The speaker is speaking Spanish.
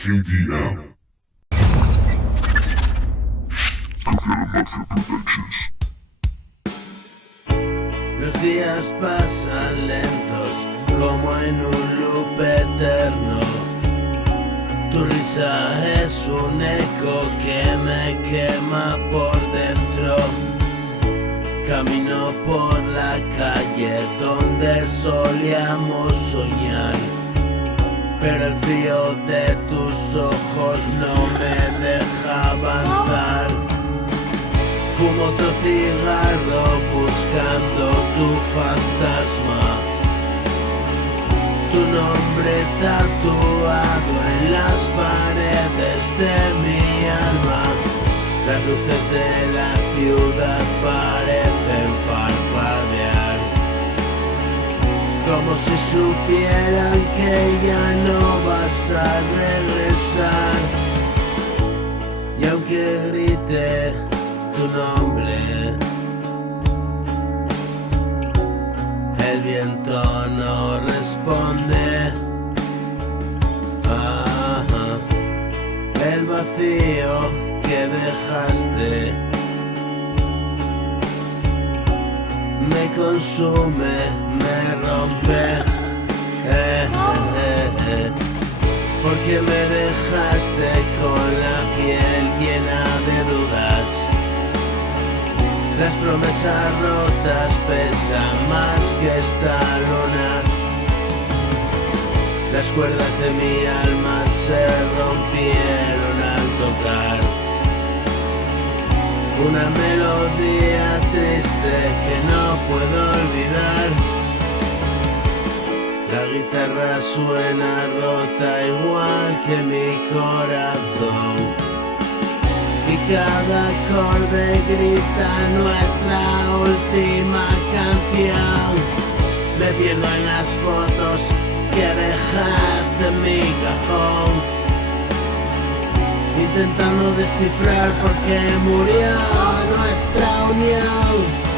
KDM. Mafia Productions. Los días pasan lentos, como en un loop eterno. Tu risa es un eco que me quema por dentro. Camino por la calle donde solíamos soñar, pero el frío de tus ojos no me deja avanzar. Fumo otro cigarro buscando tu fantasma, tu nombre tatuado en las paredes de mi alma. Las luces de la ciudad parecen parpadear, como si supieran que ya no vas a regresar. Y aunque grite tu nombre, el viento no responde. El vacío que dejaste me consume, me rompe. Porque me dejaste con la piel llena de dudas. Las promesas rotas pesan más que esta luna. Las cuerdas de mi alma se rompieron al tocar una melodía triste que no puedo olvidar. La guitarra suena rota igual que mi corazón, y cada acorde grita nuestra última canción. Me pierdo en las fotos que dejaste en mi cajón, intentando descifrar por qué murió nuestra unión.